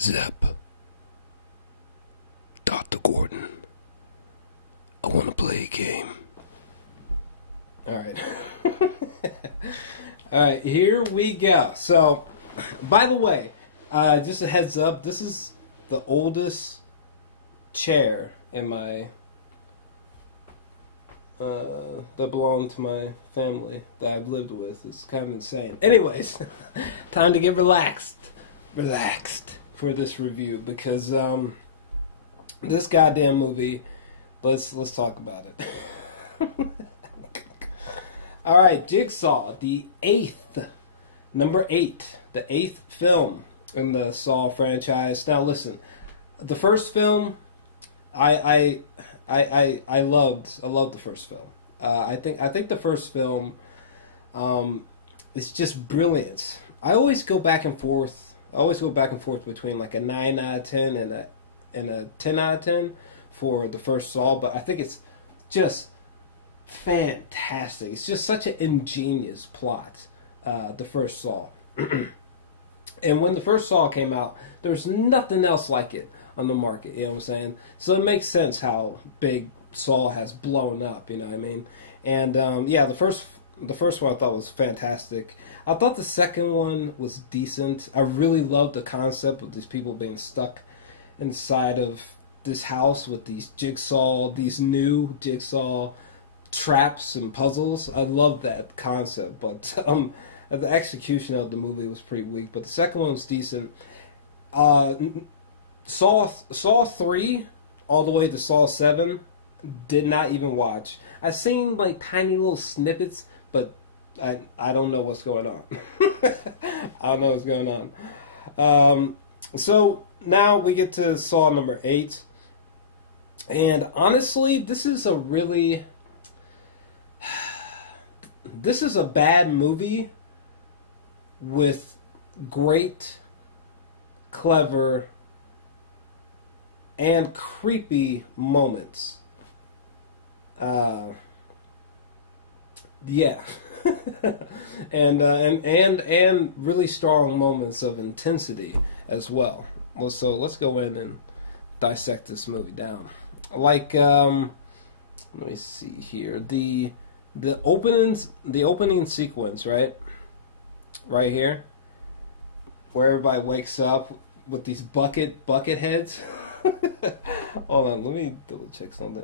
Zep. Dr. Gordon. I want to play a game. Alright. Alright, here we go. So, by the way, just a heads up, this is the oldest chair in my... that belonged to my family that I've lived with. It's kind of insane. Anyways, time to get relaxed for this review because this goddamn movie. Let's talk about it. All right, Jigsaw, number 8, the 8th film in the Saw franchise. Now, listen, the first film, I loved the first film. I think the first film is just brilliant. I always go back and forth. Between like a 9 out of 10 and a 10 out of 10 for the first Saw, but I think it's just fantastic. It's just such an ingenious plot. The first Saw, and when the first Saw came out, there's nothing else like it on the market, you know what I'm saying? So it makes sense how big Saw has blown up, you know what I mean? And yeah, the first one I thought was fantastic. I thought the second one was decent. I really loved the concept of these people being stuck inside of this house with these new jigsaw traps and puzzles. I loved that concept, but the execution of the movie was pretty weak. But the second one was decent. Saw 3 all the way to Saw 7 did not even watch. I've seen like tiny little snippets, but I don't know what's going on. I don't know what's going on. So now we get to Saw number 8. And honestly, this is a bad movie with great, clever, and creepy moments. Yeah. and really strong moments of intensity as well. So let's go in and dissect this movie down. Like, let me see here. The opening sequence, right here, where everybody wakes up with these bucket heads. Hold on, let me double check something.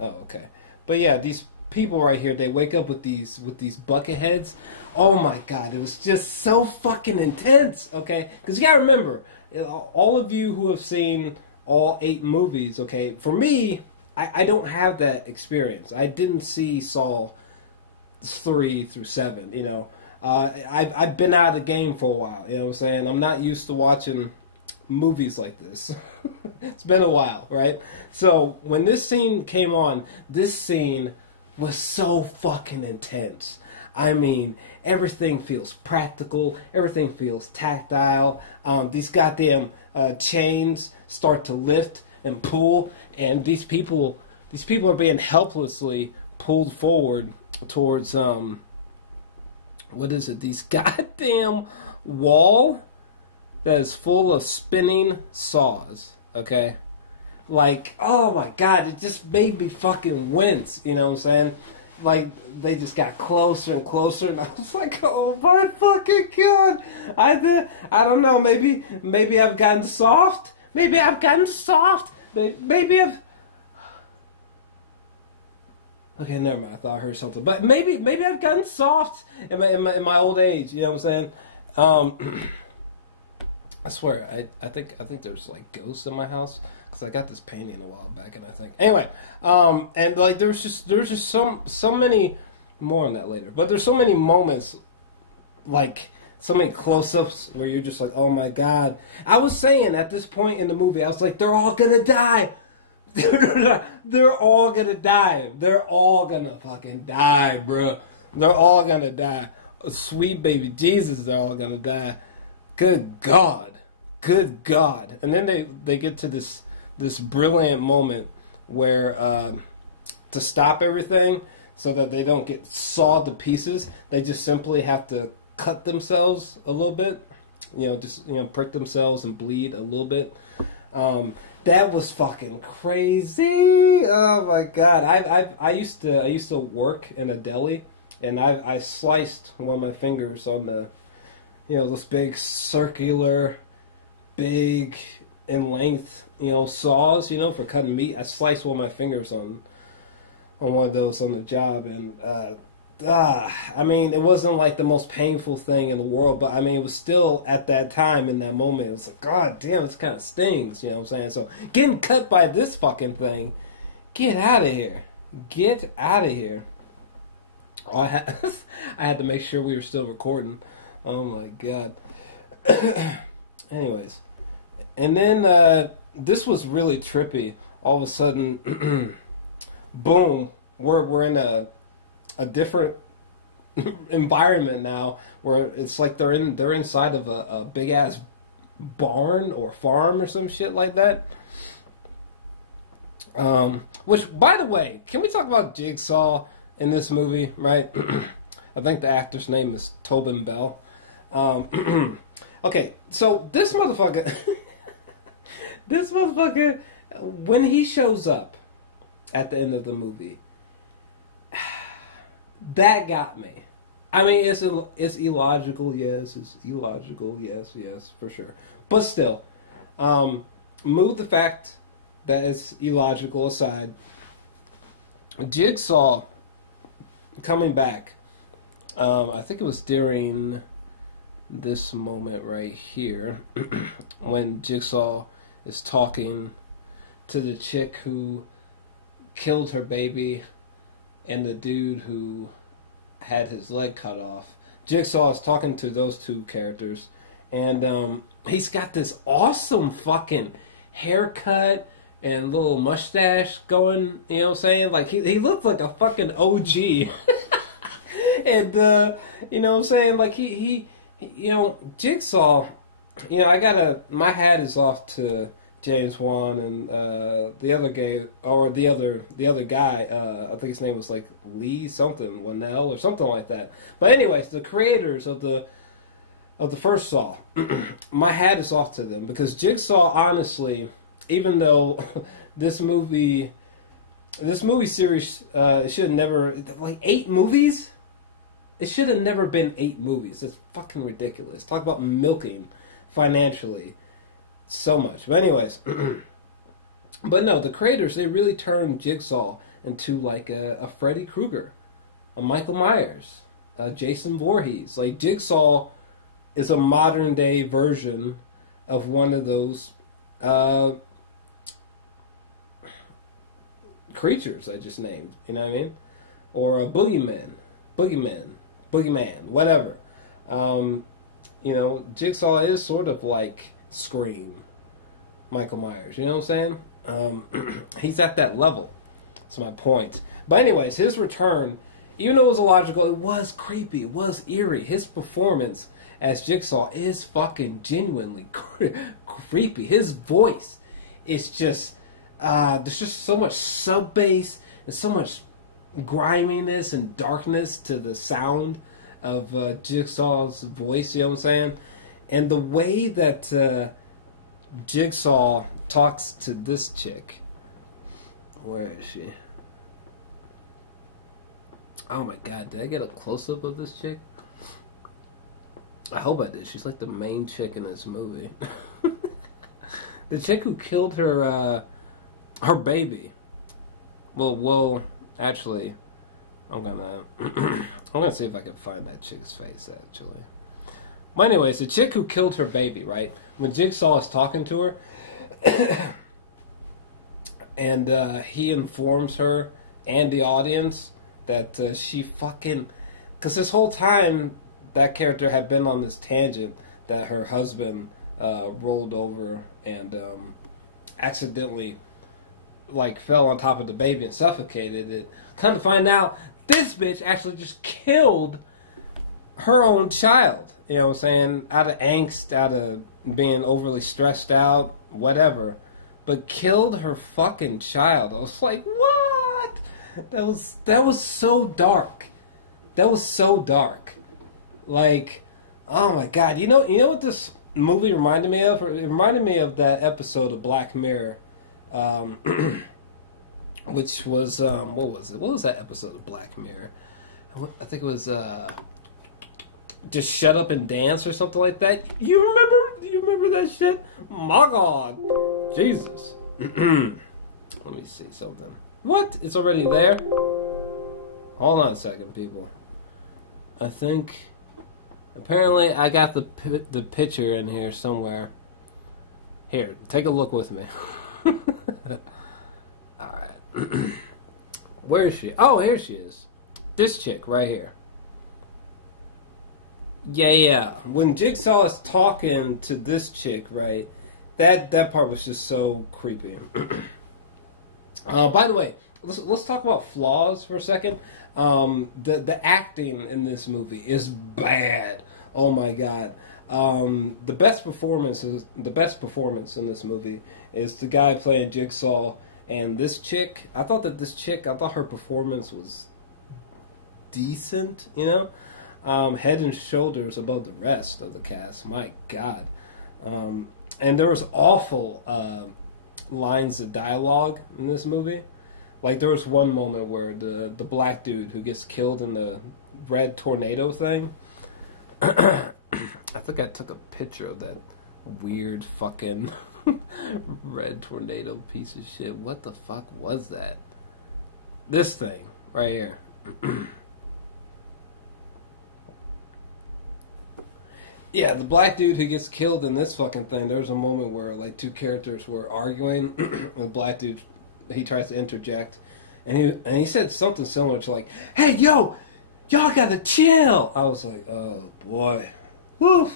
Okay. But yeah, these people right here, they wake up with these bucket heads. Oh my god, it was just so fucking intense, okay? Because you gotta remember, all of you who have seen all 8 movies, okay, for me, I don't have that experience. I didn't see Saw 3 through 7, you know. I've been out of the game for a while, you know what I'm saying? I'm not used to watching movies like this. It's been a while, right? So when this scene came on, this scene was so fucking intense. I mean, everything feels practical. Everything feels tactile. These goddamn chains start to lift and pull, and these people are being helplessly pulled forward towards what is it? These goddamn wall that is full of spinning saws. Okay. Like, oh my god, it just made me fucking wince, you know what I'm saying? Like, they just got closer and closer, and I was like, oh my fucking god! I don't know, maybe I've gotten soft? Maybe I've... Okay, never mind, I thought I heard something. But maybe I've gotten soft in my old age, you know what I'm saying? I swear, I think there's like ghosts in my house. I got this painting a while back, and I think anyway, and like there's just so many more on that later. But there's so many moments, like so many close-ups where you're just like, oh my god. I was saying at this point in the movie, I was like, they're all gonna die. They're all gonna die. They're all gonna fucking die, bro. They're all gonna die. Sweet baby Jesus, they're all gonna die. Good God. And then they get to this brilliant moment where to stop everything so that they don't get sawed to pieces, they just simply have to cut themselves a little bit just prick themselves and bleed a little bit. That was fucking crazy. Oh my god! I used to work in a deli, and I sliced one of my fingers on the, this big circular, big in length, saws, for cutting meat. I sliced one of my fingers on one of those on the job, and I mean, it wasn't like the most painful thing in the world, but I mean, it was still at that time in that moment. It was like, God damn, this kind of stings. You know what I'm saying? So getting cut by this fucking thing, get out of here, get out of here. Oh, I had to make sure we were still recording. Oh my god. Anyways, and then this was really trippy. All of a sudden, boom, we're in a different environment now, where it's like they're inside of a big ass barn or farm or some shit like that. Which, by the way, can we talk about Jigsaw in this movie? Right? I think the actor's name is Tobin Bell. Okay, so this motherfucker, when he shows up at the end of the movie, that got me. I mean, it's illogical, yes. It's illogical, yes, for sure. But still, move the fact that it's illogical aside. Jigsaw coming back, I think it was during this moment right here, when Jigsaw is talking to the chick who killed her baby and the dude who had his leg cut off. Jigsaw is talking to those two characters, and he's got this awesome fucking haircut and little mustache going, you know what I'm saying? Like, he looked like a fucking OG. And, you know what I'm saying? Like, he Jigsaw, my hat is off to James Wan and the other guy, I think his name was like Lee something, Winnell or something like that. But anyways, the creators of the first Saw, my hat is off to them, because Jigsaw, honestly, even though this movie series should have never, like 8 movies. It should have never been 8 movies. It's fucking ridiculous. Talk about milking financially so much. But anyways, but no, the creators, they really turned Jigsaw into like a Freddy Krueger, a Michael Myers, a Jason Voorhees. Like, Jigsaw is a modern day version of one of those creatures I just named. You know what I mean? Or a boogeyman, whatever. Jigsaw is sort of like Scream, Michael Myers, you know what I'm saying? He's at that level. That's my point. But anyways, his return, even though it was illogical, it was creepy, it was eerie. His performance as Jigsaw is fucking genuinely creepy. His voice is just, there's just so much sub bass and so much griminess and darkness to the sound of Jigsaw's voice, you know what I'm saying? And the way that Jigsaw talks to this chick, where is she? Oh my god, did I get a close-up of this chick? I hope I did. She's like the main chick in this movie. The chick who killed her baby. Well, actually, I'm gonna see if I can find that chick's face, actually. But anyways, the chick who killed her baby, right? When Jigsaw is talking to her, and he informs her and the audience that she fucking... Because this whole time, that character had been on this tangent that her husband rolled over and accidentally, like, fell on top of the baby and suffocated it. Come to find out, this bitch actually just killed her own child. You know what I'm saying? Out of angst, out of being overly stressed out, whatever. But killed her fucking child. I was like, what? That was so dark. That was so dark. Like, oh my god. You know what this movie reminded me of? It reminded me of that episode of Black Mirror, which was what was it? What was that episode of Black Mirror? I think it was just Shut Up and Dance or something like that. You remember? Do you remember that shit? My God, Jesus. Let me see something. What? It's already there? Hold on a second, people. I think apparently I got the picture in here somewhere. Here, take a look with me. All right. Where is she? Oh, here she is. This chick right here. Yeah. When Jigsaw is talking to this chick, right? That part was just so creepy. By the way, let's talk about flaws for a second. The acting in this movie is bad. Oh my God. The best performance in this movie is the guy playing Jigsaw and this chick. I thought her performance was decent, you know, head and shoulders above the rest of the cast. My God. And there was awful lines of dialogue in this movie. Like, there was one moment where the black dude who gets killed in the red tornado thing. I think I took a picture of that weird fucking red tornado piece of shit. What the fuck was that? This thing right here. Yeah, the black dude who gets killed in this fucking thing, there was a moment where, like, two characters were arguing, and the black dude, he tries to interject, and he said something similar to, like, "Hey, yo, y'all gotta chill!" I was like, oh, boy. Woof!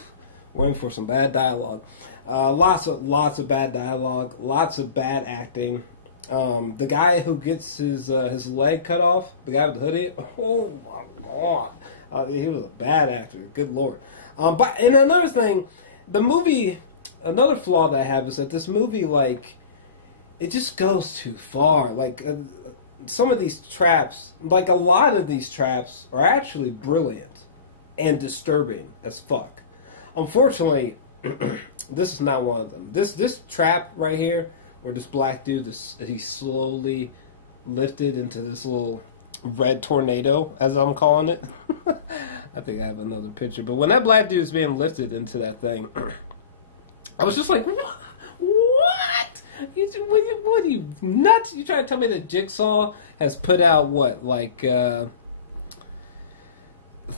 Waiting for some bad dialogue. Lots of bad dialogue, lots of bad acting. The guy who gets his leg cut off, the guy with the hoodie, oh, my God. He was a bad actor, good Lord. And another thing, another flaw that I have is that this movie, like, it just goes too far. Like, some of these traps, like a lot of these traps, are actually brilliant and disturbing as fuck. Unfortunately, this is not one of them. This trap right here, where this black dude, he's slowly lifted into this little red tornado, as I'm calling it. I think I have another picture. But when that black dude is being lifted into that thing, I was just like, what? What are you, nuts? You trying to tell me that Jigsaw has put out, what, like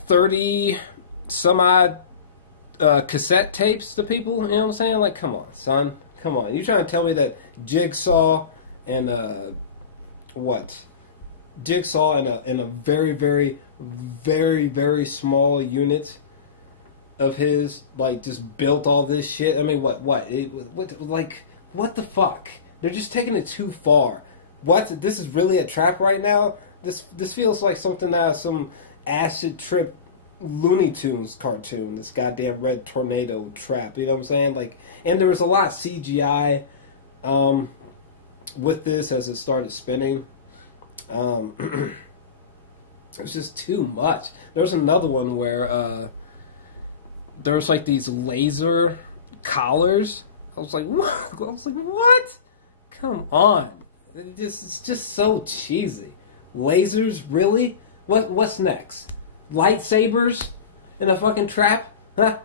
30 some odd cassette tapes to people? You know what I'm saying? Like, come on, son. Come on. You trying to tell me that Jigsaw and, Jigsaw in a very, very, very, very small unit of his, like, just built all this shit? I mean, what the fuck? They're just taking it too far. What? This is really a trap right now? This feels like something out of some acid trip Looney Tunes cartoon. This goddamn red tornado trap. You know what I'm saying? Like, and there was a lot of CGI with this as it started spinning. It was just too much. There was another one where there was like these laser collars. I was like, what? Come on. It's just so cheesy. Lasers, really? What's next? Lightsabers in a fucking trap? Huh?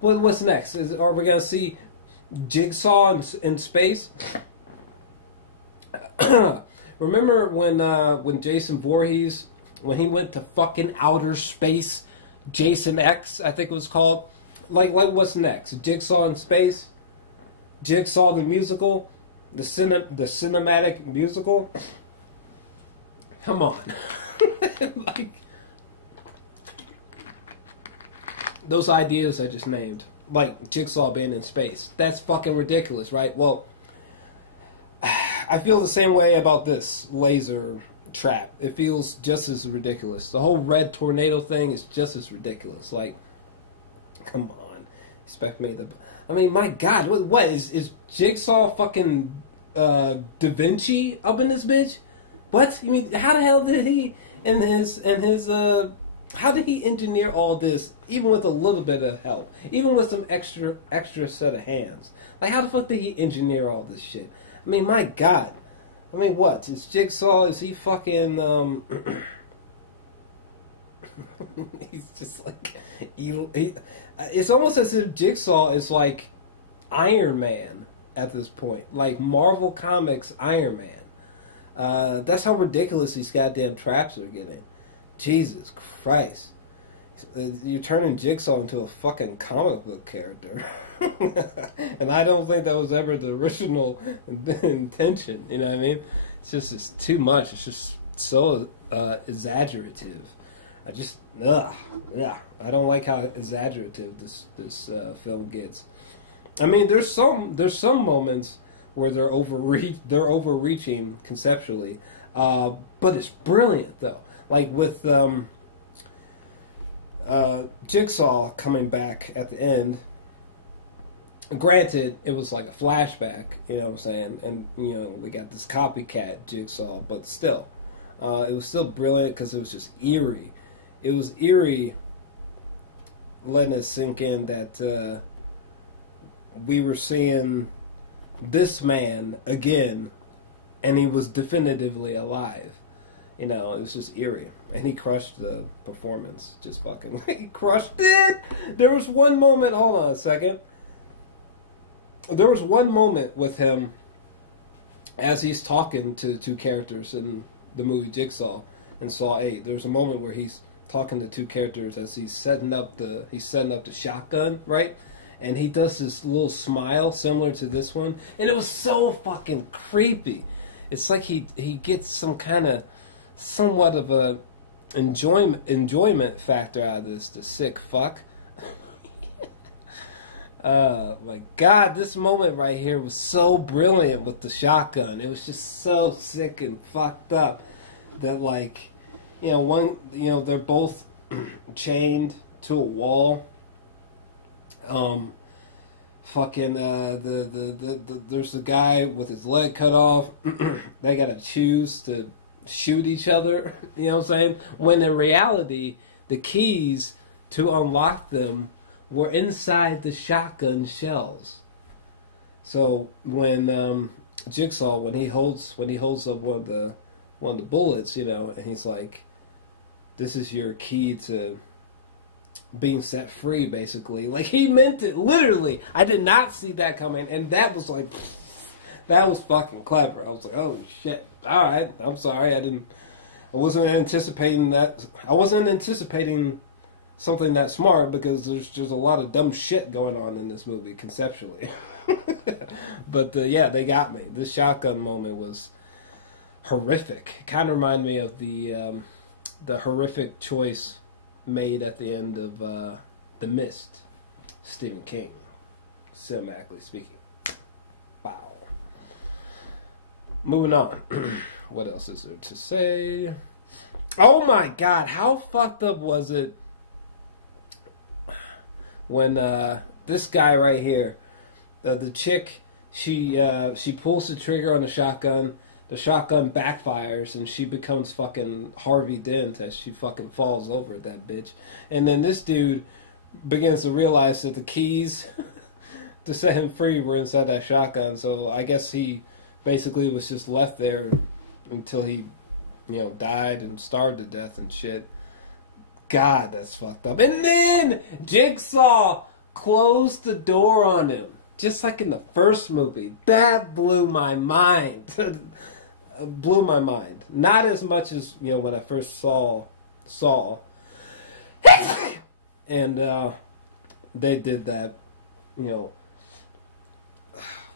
What's next? Are we gonna see Jigsaw in space? Remember when Jason Voorhees, when he went to fucking outer space, Jason X, I think it was called. Like what's next? Jigsaw in space? Jigsaw the musical? The cinematic musical? Come on. Like, those ideas I just named, like Jigsaw being in space, that's fucking ridiculous, right? Well, I feel the same way about this laser trap. It feels just as ridiculous. The whole red tornado thing is just as ridiculous. Like, come on. Expect me to... I mean, my God, what is Jigsaw fucking Da Vinci up in this bitch? What? You mean, how the hell did he and his How did he engineer all this, even with a little bit of help, even with some extra set of hands? Like, how the fuck did he engineer all this shit? I mean, my God. I mean, what? Is Jigsaw, is he fucking, he's just like, it's almost as if Jigsaw is like Iron Man at this point. Like Marvel Comics Iron Man. That's how ridiculous these goddamn traps are getting. Jesus Christ. You're turning Jigsaw into a fucking comic book character. And I don't think that was ever the original intention, you know what I mean? It's too much. It's just so exaggerative. I don't like how exaggerative this film gets. I mean, there's some moments where they're overreaching conceptually, but it's brilliant though. Like with Jigsaw coming back at the end. Granted, it was like a flashback, you know what I'm saying, and we got this copycat Jigsaw, but still, it was still brilliant because it was just eerie. It was eerie, letting us sink in that we were seeing this man again, and he was definitively alive. It was just eerie. And he crushed the performance. Just fucking, he crushed it! There was one moment, hold on a second. There was one moment with him as he's talking to two characters in the movie Jigsaw in Saw 8. There's a moment where he's talking to two characters as he's setting up the shotgun, right? And he does this little smile similar to this one. And it was so fucking creepy. It's like he gets some kind of somewhat of a enjoyment factor out of this, the sick fuck. My God, this moment right here was so brilliant with the shotgun. It was just so sick and fucked up that, like, they're both chained to a wall. There's the guy with his leg cut off. They gotta choose to shoot each other, you know what I'm saying? When in reality, the keys to unlock them were inside the shotgun shells. So when Jigsaw, when he holds up one of the bullets, and he's like, "This is your key to being set free," basically. Like, he meant it literally. I did not see that coming, and that was like, that was fucking clever. I was like, "Oh shit! All right, I'm sorry, I wasn't anticipating that. I wasn't anticipating something that smart because there's just a lot of dumb shit going on in this movie conceptually." But yeah, they got me. This shotgun moment was horrific. It kind of reminded me of the horrific choice made at the end of The Mist, Stephen King, cinematically speaking. Wow. Moving on. What else is there to say? Oh my God, how fucked up was it when this guy right here, the chick, she pulls the trigger on the shotgun backfires, and she becomes fucking Harvey Dent as she fucking falls over, that bitch. And then this dude begins to realize that the keys to set him free were inside that shotgun, so I guess he basically was just left there until he, died and starved to death and shit. God, that's fucked up. And then Jigsaw closed the door on him, just like in the first movie. That blew my mind. Blew my mind. Not as much as, when I first saw and they did that,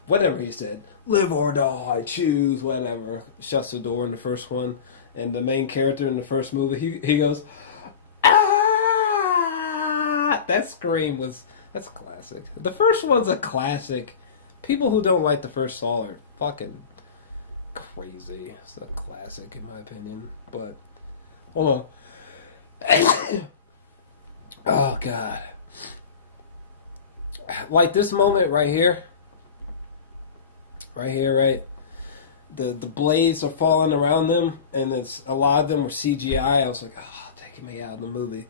whatever he said, live or die, choose, whatever. Shuts the door in the first one, and the main character in the first movie, he goes, "Ah!" That scream that's classic. The first one's a classic. People who don't like the first Saw are fucking crazy. It's a classic in my opinion. But hold on. Oh God. Like this moment right here. Right? The blades are falling around them, and it's a lot of them were CGI. I was like, oh, take freaking me out in the movie.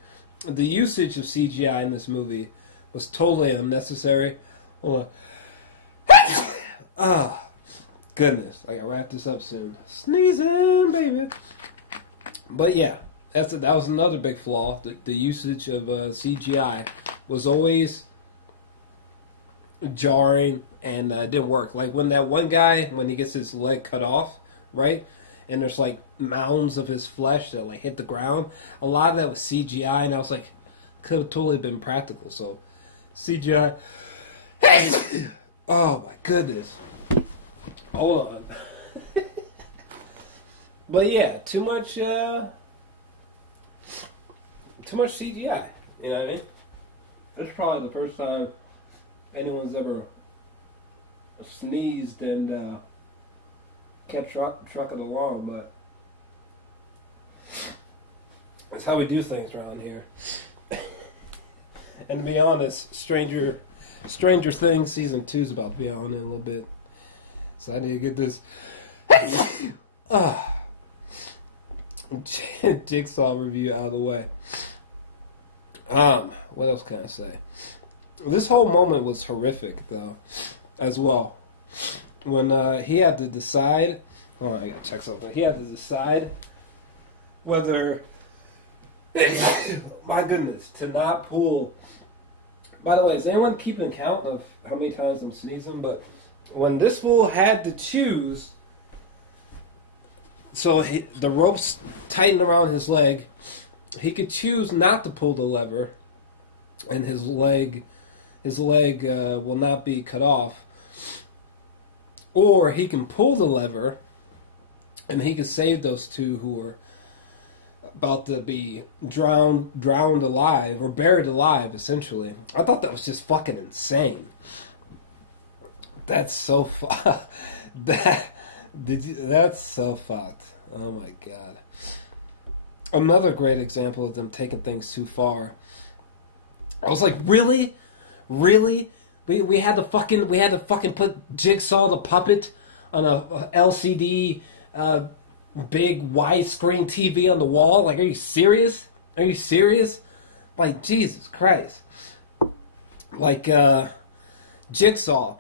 The usage of CGI in this movie was totally unnecessary. Hold on. Oh, goodness. I gotta wrap this up soon. Sneezing, baby. But yeah, that was another big flaw. The usage of CGI was always jarring and didn't work. Like when that one guy, when he gets his leg cut off, right? And there's like mounds of his flesh that like hit the ground. A lot of that was CGI, and I was like, could have totally been practical. So CGI. Oh my goodness. Hold on. But yeah, too much CGI. You know what I mean? It's probably the first time anyone's ever sneezed and kept trucking along, but that's how we do things around here. And to be honest, Stranger Things Season 2 is about to be on in a little bit. So I need to get this Jigsaw review out of the way. What else can I say? This whole moment was horrific, though, as well. When he had to decide... Hold on, I gotta check something. He had to decide whether... my goodness, to not pull... By the way, is anyone keeping count of how many times I'm sneezing? But when this fool had to choose... So the rope's tightened around his leg. He could choose not to pull the lever, and his leg will not be cut off. Or he can pull the lever, and he can save those two who are about to be drowned alive, or buried alive, essentially. I thought that was just fucking insane. That's so that's so fucked. Oh my god. Another great example of them taking things too far. I was like, really? Really? We had to fucking put Jigsaw the puppet on a LCD big widescreen TV on the wall? Like, are you serious? Are you serious? Like, Jesus Christ. Like, Jigsaw.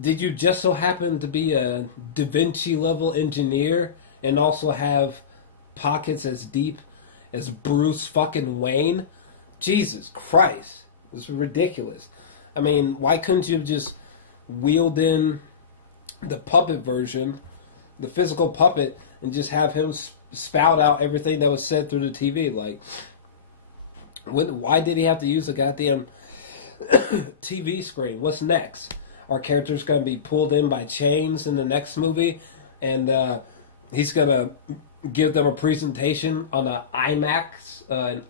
Did you just so happen to be a Da Vinci level engineer and also have pockets as deep as Bruce fucking Wayne? Jesus Christ. This is ridiculous. I mean, why couldn't you have just wheeled in the puppet version, the physical puppet, and just have him spout out everything that was said through the TV? Like, why did he have to use a goddamn TV screen? What's next? Our character's going to be pulled in by chains in the next movie, and he's going to give them a presentation on an IMAX, an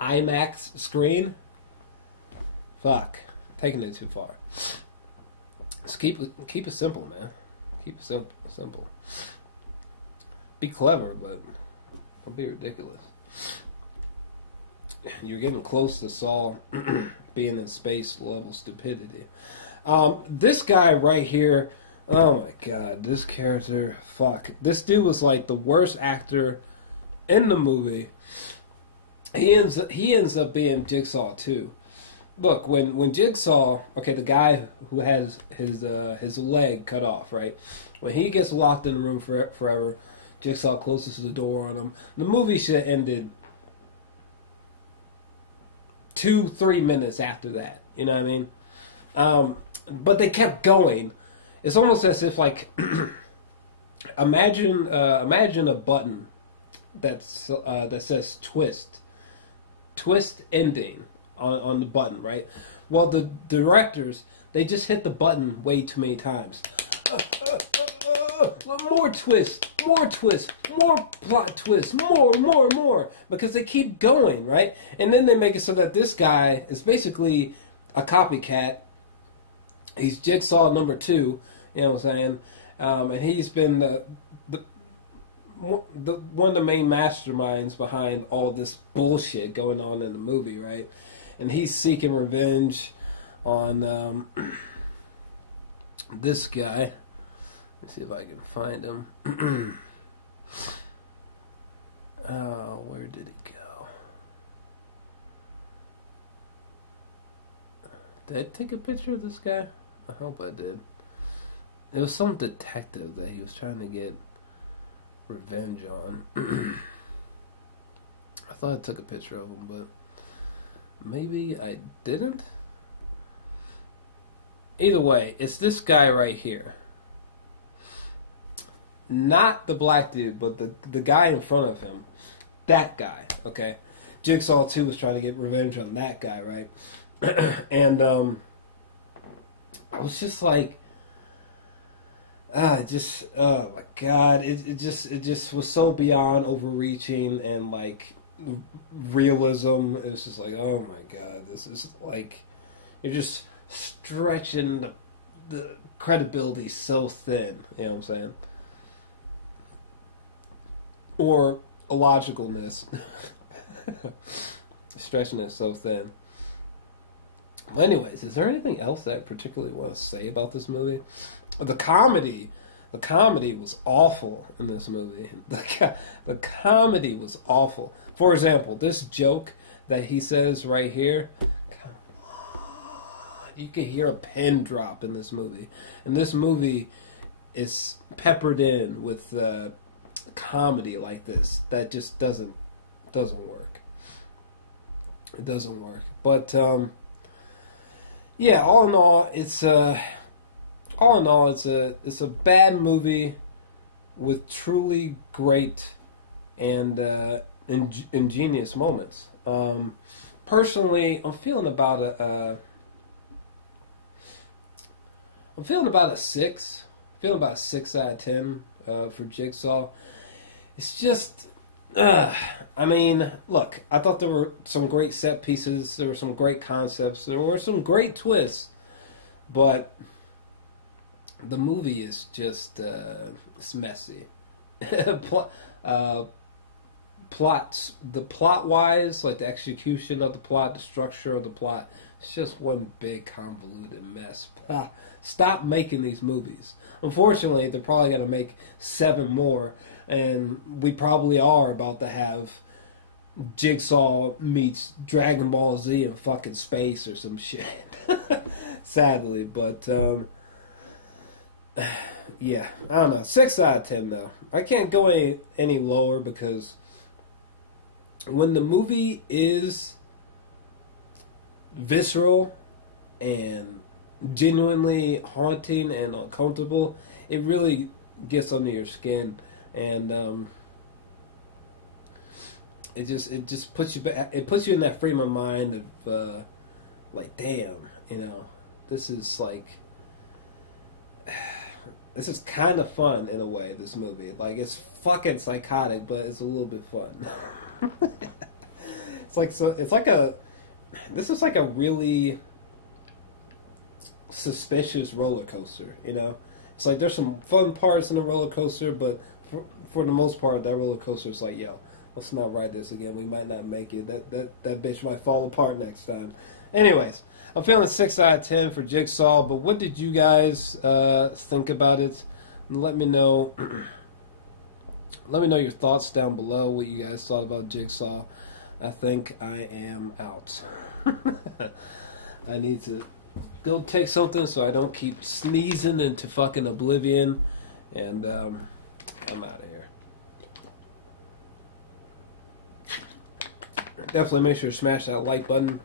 IMAX screen. Fuck, taking it too far. Just keep it simple, man. Keep it simple. Be clever, but don't be ridiculous. You're getting close to Saul being in space level stupidity. This guy right here, oh my god, this character, fuck. This dude was like the worst actor in the movie. He ends up being Jigsaw too. Look, when Jigsaw, okay, the guy who has his leg cut off, right? When he gets locked in the room forever, Jigsaw closes the door on him. The movie should have ended 2-3 minutes after that. You know what I mean? But they kept going. It's almost as if, like, imagine a button that says twist ending on the button, right? Well, the directors, they just hit the button way too many times. More twist, more plot twist, more, because they keep going, right? And then they make it so that this guy is basically a copycat. He's Jigsaw number 2, you know what I'm saying? And he's been one of the main masterminds behind all this bullshit going on in the movie, right? And he's seeking revenge on this guy. Let's see if I can find him. Oh, where did he go? Did I take a picture of this guy? I hope I did. It was some detective that he was trying to get revenge on. I thought I took a picture of him, but maybe I didn't. Either way, it's this guy right here. Not the black dude, but the guy in front of him. That guy, okay? Jigsaw 2 was trying to get revenge on that guy, right? And I was just like, oh my God, it just was so beyond overreaching and like realism. It was just like, oh my God, this is like, you're just stretching the credibility so thin. You know what I'm saying? Or illogicalness. Stretching it so thin. But anyways, is there anything else that I particularly want to say about this movie? The comedy was awful in this movie. The comedy was awful. For example, this joke that he says right here, come on, you can hear a pin drop in this movie. And this movie is peppered in with comedy like this that just doesn't work. It doesn't work. But yeah, all in all, it's a bad movie with truly great and ingenious moments. Personally, I'm feeling about a 6. Feeling about a 6 out of 10 for Jigsaw. It's just, I mean, look, I thought there were some great set pieces, there were some great concepts, there were some great twists, but the movie is just, it's messy. Plot-wise, like the execution of the plot, the structure of the plot, it's just one big convoluted mess. Stop making these movies. Unfortunately, they're probably going to make 7 more, and we probably are about to have Jigsaw meets Dragon Ball Z in fucking space or some shit. Sadly, but yeah, I don't know. 6 out of 10 though. I can't go any lower because when the movie is visceral and genuinely haunting and uncomfortable, it really gets under your skin, and it just puts you back. It puts you in that frame of mind of like, damn, this is like, this is kind of fun in a way. This movie, like, it's fucking psychotic, but it's a little bit fun. This is like a really suspicious roller coaster, It's like there's some fun parts in the roller coaster, but for the most part, that roller coaster is like, yo, let's not ride this again. We might not make it. That bitch might fall apart next time. Anyways, I'm feeling 6 out of 10 for Jigsaw, but what did you guys think about it? Let me know. Let me know your thoughts down below, what you guys thought about Jigsaw. I think I am out. I need to go take something so I don't keep sneezing into fucking oblivion. And I'm out of here. Definitely make sure to smash that like button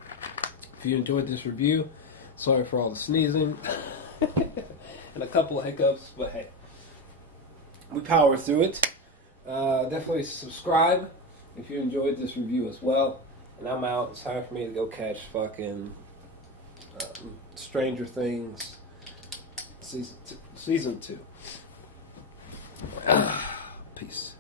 if you enjoyed this review. Sorry for all the sneezing and a couple of hiccups, but hey, we power through it. Definitely subscribe if you enjoyed this review as well. And I'm out. It's time for me to go catch fucking Stranger Things season 2. Peace.